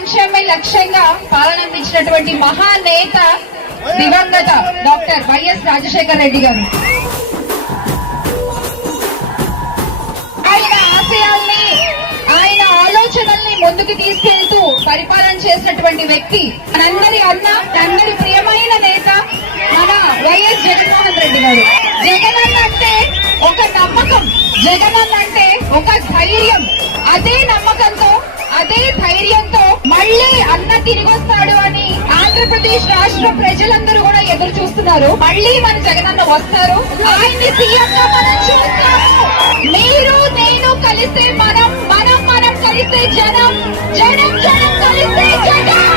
సంక్షేమ లక్ష్యంగా పాలన అందించినటువంటి మహానేత దివంగత డాక్టర్ వైఎస్ రాజశేఖర రెడ్డి గారు. ఆయన ఆశయాల్ని, ఆయన ఆలోచనల్ని ముందుకు తీసుకెళ్తూ పరిపాలన చేసినటువంటి వ్యక్తి మనందరి అన్న, అందరి ప్రియమైన నేత మన వైఎస్ జగన్మోహన్ రెడ్డి గారు. జగనన్న అంటే ఒక నమ్మకం, జగనన్న అంటే ఒక ధైర్యం. అదే నమ్మకంతో, అదే ధైర్యంతో మళ్ళీ అన్న తిరిగి వస్తాడు అని ఆంధ్రప్రదేశ్ రాష్ట్ర ప్రజలందరూ కూడా ఎదురు చూస్తున్నారు. మళ్ళీ మన జగనన్న వస్తారు, ఆయన్ని సీఎంగా మనం చూస్తాము. మీరు నేను కలిస్తే మనం, మనం మనం కలిస్తే జనం, జనం జనం కలిస్తే జగన్.